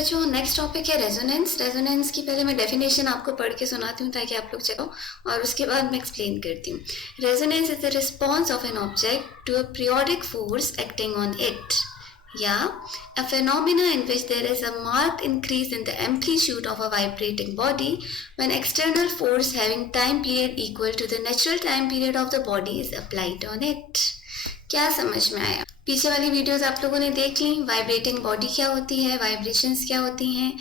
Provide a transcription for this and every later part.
बच्चों, next topic है resonance. Resonance की पहले मैं डेफिनेशन आपको पढ़ के सुनाती हूँ ताकि आप लोग चलो, और उसके बाद मैं एक्सप्लेन करती हूँ। Resonance is the response of an object to a periodic force acting on it, या a phenomena in which there is a marked increase in the amplitude of a vibrating body when external force having time period equal to the natural time period of the body is applied on it। क्या समझ में आया? पीछे वाली videos आप लोगों ने देख ली, वाइब्रेटिंग बॉडी क्या होती है, वाइब्रेशंस क्या होती हैं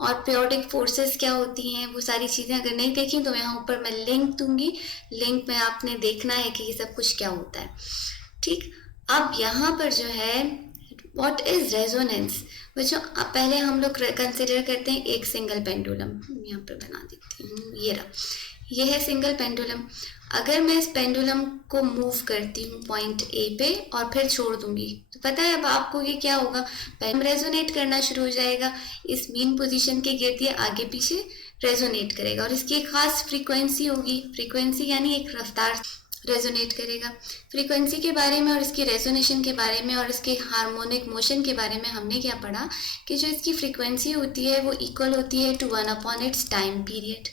और पीरियोडिक फोर्सेस क्या होती हैं, वो सारी चीज़ें अगर नहीं देखी तो यहाँ ऊपर मैं लिंक दूंगी, लिंक में आपने देखना है कि ये सब कुछ क्या होता है। ठीक, अब यहाँ पर जो है व्हाट इज रेजोनेंस बच्चों, पहले हम लोग कंसिडर करते हैं एक सिंगल पेंडुलम। यहाँ पर बना देती हूँ, ये रहा, ये है सिंगल पेंडुलम। अगर मैं इस पेंडुलम को मूव करती हूँ पॉइंट ए पे और फिर छोड़ दूंगी तो पता है अब आपको ये क्या होगा, पेंडुलम रेजोनेट करना शुरू हो जाएगा, इस मीन पोजीशन के गिर्द ये आगे पीछे रेजोनेट करेगा और इसकी एक खास फ्रीक्वेंसी होगी, फ्रीक्वेंसी यानी एक रफ्तार रेजोनेट करेगा। फ्रीक्वेंसी के बारे में और इसकी रेजोनेशन के बारे में और इसके हार्मोनिक मोशन के बारे में हमने क्या पढ़ा कि जो इसकी फ्रीक्वेंसी होती है वो इक्वल होती है टू 1/its टाइम पीरियड,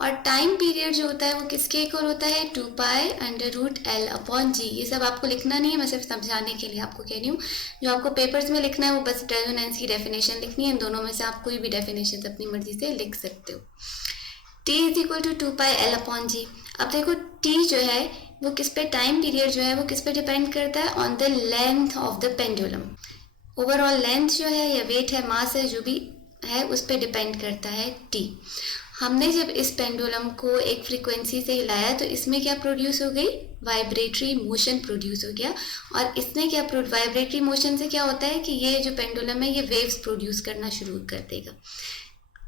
और टाइम पीरियड जो होता है वो किसके इक्वल होता है, 2π√L/g। ये सब आपको लिखना नहीं है, मैं सिर्फ समझाने के लिए आपको कह रही हूँ। जो आपको पेपर्स में लिखना है वो बस रेजोनेंस की डेफिनेशन लिखनी है, इन दोनों में से आप कोई भी डेफिनेशन अपनी मर्जी से लिख सकते हो। T is equal to 2πL/g। अब देखो T जो है वो किस पे, टाइम पीरियड जो है वो किस पे डिपेंड करता है, on the length of the pendulum. Overall length जो है या वेट है, मास है, जो भी है उस पे डिपेंड करता है T। हमने जब इस पेंडुलम को एक फ्रीक्वेंसी से हिलाया तो इसमें क्या प्रोड्यूस हो गई, वाइब्रेटरी मोशन प्रोड्यूस हो गया, और इसने क्या, वाइब्रेटरी मोशन से क्या होता है कि ये जो पेंडुलम है ये वेव्स प्रोड्यूस करना शुरू कर देगा।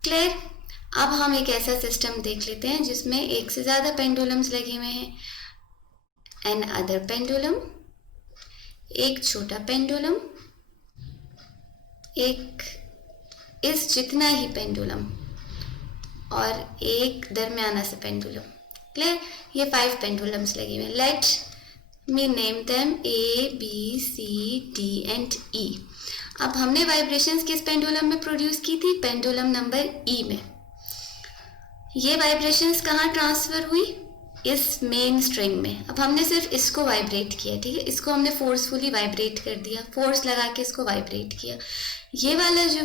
क्लियर? अब हम एक ऐसा सिस्टम देख लेते हैं जिसमें एक से ज़्यादा पेंडुलम्स लगे हुए हैं। एन अदर पेंडुलम, एक छोटा पेंडुलम, एक इस जितना ही पेंडुलम और एक दरमियाना से पेंडुलम। क्लियर? ये 5 पेंडुलम्स लगे हुए हैं। Let me name them A, B, C, D and E। अब हमने वाइब्रेशंस किस पेंडुलम में प्रोड्यूस की थी, पेंडुलम नंबर E में। ये वाइब्रेशंस कहाँ ट्रांसफर हुई, इस मेन स्ट्रिंग में। अब हमने सिर्फ इसको वाइब्रेट किया, ठीक है, इसको हमने फोर्सफुली वाइब्रेट कर दिया, फोर्स लगा के इसको वाइब्रेट किया। ये वाला जो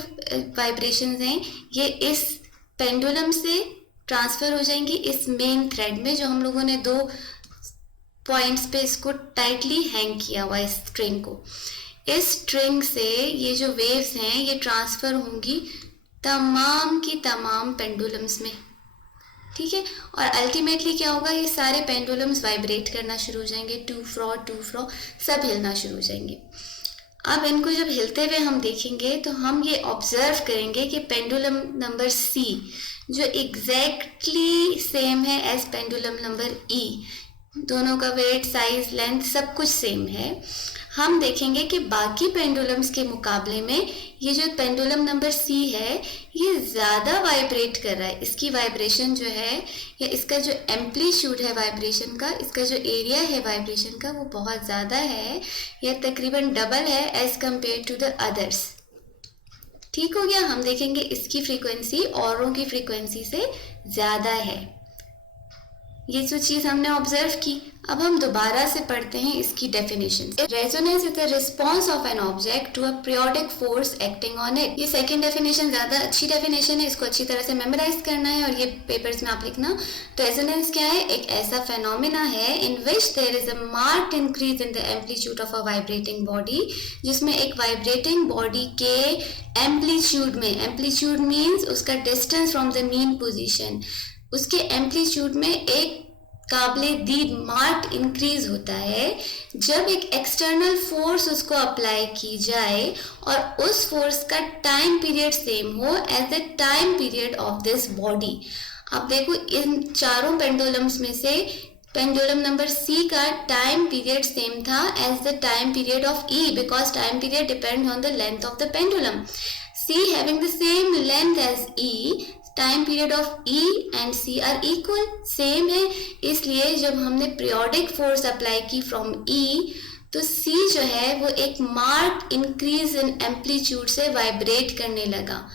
वाइब्रेशंस हैं ये इस पेंडुलम से ट्रांसफ़र हो जाएंगी इस मेन थ्रेड में, जो हम लोगों ने 2 पॉइंट्स पे इसको टाइटली हैंग किया हुआ इस स्ट्रिंग को। इस स्ट्रिंग से ये जो वेव्स हैं ये ट्रांसफ़र होंगी तमाम की तमाम पेंडुलम्स में, ठीक है, और अल्टीमेटली क्या होगा, ये सारे पेंडुलम्स वाइब्रेट करना शुरू हो जाएंगे, टू फ्रो सब हिलना शुरू हो जाएंगे। अब इनको जब हिलते हुए हम देखेंगे तो हम ये ऑब्जर्व करेंगे कि पेंडुलम नंबर C जो एग्जैक्टली सेम है एज पेंडुलम नंबर E, दोनों का वेट, साइज, लेंथ सब कुछ सेम है। हम देखेंगे कि बाकी पेंडुलम्स के मुकाबले में ये जो पेंडुलम नंबर C है ये ज़्यादा वाइब्रेट कर रहा है, इसकी वाइब्रेशन जो है या इसका जो एम्पलीट्यूड है वाइब्रेशन का, इसका जो एरिया है वाइब्रेशन का वो बहुत ज़्यादा है, या तकरीबन डबल है as compared to the others. ठीक हो गया? हम देखेंगे इसकी फ्रीक्वेंसी औरों की फ्रीक्वेंसी से ज़्यादा है। ये जो चीज़ हमने ऑब्जर्व की, अब हम दोबारा से पढ़ते हैं इसकी definition. Resonance is the response of an object to a periodic force acting on it. ये सेकंड डेफिनेशन ज़्यादा अच्छी डेफिनेशन है, इसको अच्छी तरह से मेमोराइज करना है और ये पेपर्स में आप लिखना। रेजोनेंस क्या है, एक ऐसा फेनोमेना है in which there is a marked increase in the amplitude of a vibrating body, जिसमें एक वाइब्रेटिंग बॉडी के एम्पलीट्यूड में, एम्पलीट्यूड मीन्स उसका distance from the mean position, उसके एम्पलीट्यूड में एक काबिले दीद मार्क्ड इंक्रीज होता है जब एक एक्सटर्नल फोर्स उसको अप्लाई की जाए और उस फोर्स का टाइम पीरियड सेम हो as the time period of this body. अब देखो इन चारों पेंडुलम्स में से पेंडुलम नंबर C का टाइम पीरियड सेम था as the time period of E, because time period depend on the length of the pendulum. C having the same length as E, time period of E and C are equal, same है। इसलिए जब हमने periodic force apply की from E तो C जो है वो एक मार्क्ड इंक्रीज इन एम्पलीट्यूड से वाइब्रेट करने लगा।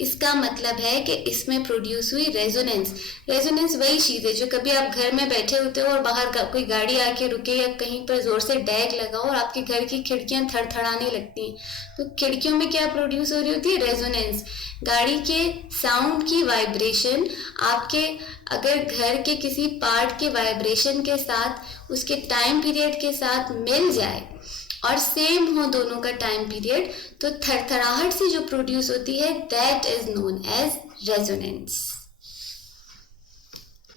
इसका मतलब है कि इसमें प्रोड्यूस हुई रेजोनेंस। रेजोनेंस वही चीज़ है जो कभी आप घर में बैठे होते हो और बाहर कोई गाड़ी आके रुके या कहीं पर जोर से डैग लगाओ और आपके घर की खिड़कियां थड़थड़ाने लगती हैं, तो खिड़कियों में क्या प्रोड्यूस हो रही होती है? रेजोनेंस। गाड़ी के साउंड की वाइब्रेशन आपके अगर घर के किसी पार्ट के वाइब्रेशन के साथ उसके टाइम पीरियड के साथ मिल जाए और सेम हो दोनों का टाइम पीरियड, तो थरथराहट से जो प्रोड्यूस होती है that is known as resonance.